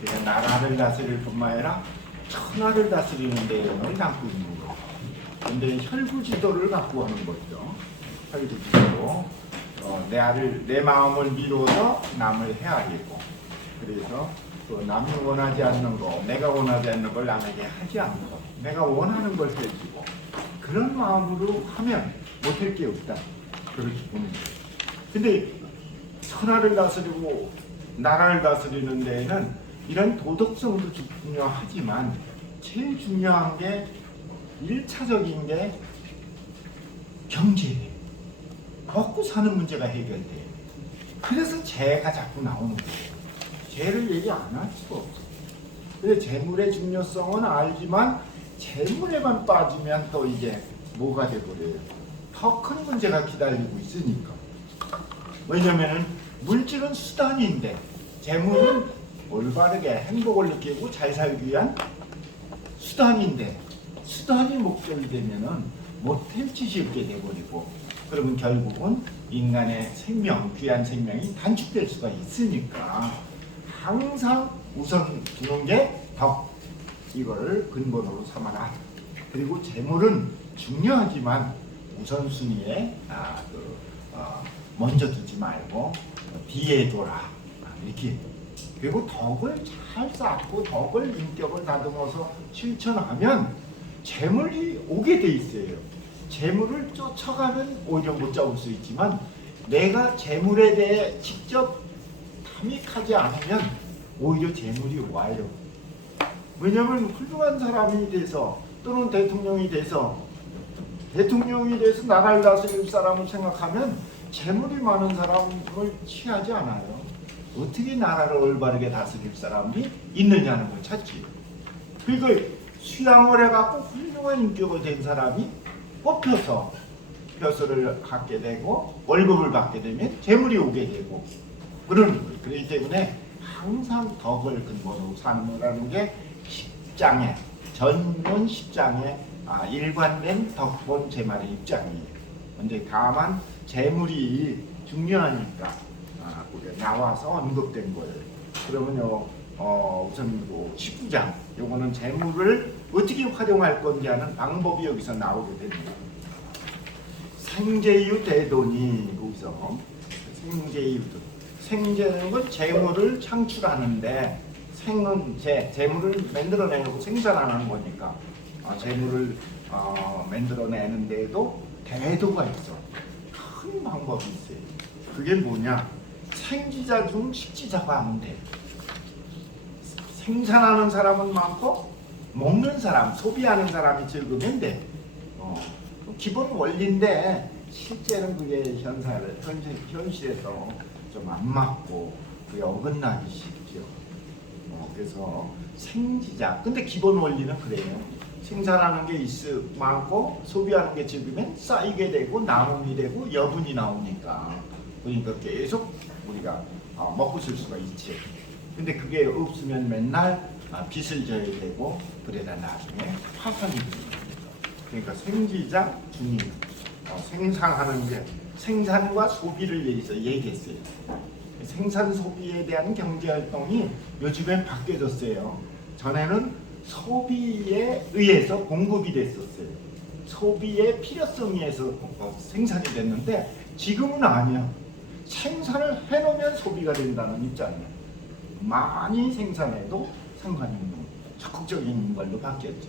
그러니까 나라를 다스릴 뿐만 아니라 천하를 다스리는 내용을 담고 있는 거. 근데 혈구지도를 갖고 하는 거죠. 혈구지도. 어, 내 아를 내 마음을 미뤄서 남을 헤아리고 그래서 또 남이 원하지 않는 거, 내가 원하지 않는 걸 남에게 하지 않고 내가 원하는 걸 해주고 그런 마음으로 하면 못할 게 없다. 그렇게 보는 거예요. 근데 천하를 다스리고 나라를 다스리는 데에는 이런 도덕성도 중요하지만 제일 중요한 게 일차적인 게 경제예요. 먹고 사는 문제가 해결돼요. 그래서 재가 자꾸 나오는 거예요. 재를 얘기 안 할 수가 없어요. 근데 재물의 중요성은 알지만 재물에만 빠지면 또 이게 뭐가 돼버려요. 더 큰 문제가 기다리고 있으니까. 왜냐면은 물질은 수단인데 재물은 올바르게 행복을 느끼고 잘 살기 위한 수단인데 수단이 목적이 되면은 없게 돼버리고 그러면 결국은 인간의 생명, 귀한 생명이 단축될 수가 있으니까 항상 우선 두는 게 덕. 이걸 근본으로 삼아라. 그리고 재물은 중요하지만 우선순위에 아, 그, 어, 먼저 두지 말고 뒤에 둬라. 아, 이렇게. 그리고 덕을 잘 쌓고 덕을 인격을 다듬어서 실천하면 재물이 오게 돼 있어요. 재물을 쫓아가면 오히려 못 잡을 수 있지만 내가 재물에 대해 직접 탐닉하지 않으면 오히려 재물이 와요. 왜냐하면 훌륭한 사람이 돼서 또는 대통령이 돼서 대통령이 돼서 나라를 다스릴 사람을 생각하면 재물이 많은 사람을 취하지 않아요. 어떻게 나라를 올바르게 다스릴 사람이 있느냐는 걸 찾지. 그러니까 수양을 해갖고 훌륭한 인격을 된 사람이 뽑혀서 벼슬을 갖게 되고 월급을 받게 되면 재물이 오게 되고 그러는 거예요. 그렇기 때문에 항상 덕을 근본으로 거라는 게 10장에 전문 10장에 아, 일관된 덕본 제말의 입장이에요. 근데 다만 재물이 중요하니까 아, 우리가 나와서 언급된 거예요. 그러면요, 어, 우선 뭐 19장, 요거는 재물을 어떻게 활용할 건지 하는 방법이 여기서 나오게 됩니다. 생재유 대돈이 여기서 생재유 생재는 건 재물을 창출하는데 생은 재 재물을 만들어내고 생산하는 거니까 아, 재물을 어, 만들어내는데도 대도가 있어 큰 방법이 있어요. 그게 뭐냐? 생지자 중 식지자가 안 돼. 생산하는 사람은 많고 먹는 사람, 소비하는 사람이 적으면 돼. 어, 기본 원리인데 실제는 그게 현실, 현실, 현실에서 좀 안 맞고 그게 어긋나기 쉽죠. 어, 그래서 생지자. 근데 기본 원리는 그래요. 생산하는 게 있어 많고 소비하는 게 적으면 쌓이게 되고 나눔이 되고 여분이 나오니까 그러니까 계속 우리가 어, 먹고 쓸 수가 있지. 근데 그게 없으면 맨날 아, 빚을 져야 되고 그러다 나중에 파산이 됩니다. 그러니까 생지자 중임 어, 생산하는 게 생산과 소비를 여기서 얘기했어요. 생산 소비에 대한 경제 활동이 요즘엔 바뀌어졌어요. 전에는 소비에 의해서 공급이 됐었어요. 소비의 필요성에 의해서 어, 생산이 됐는데 지금은 아니야. 생산을 해놓으면 소비가 된다는 입장이야. 많이 생산해도 상관이 없는 적극적인 걸로 바뀌었죠.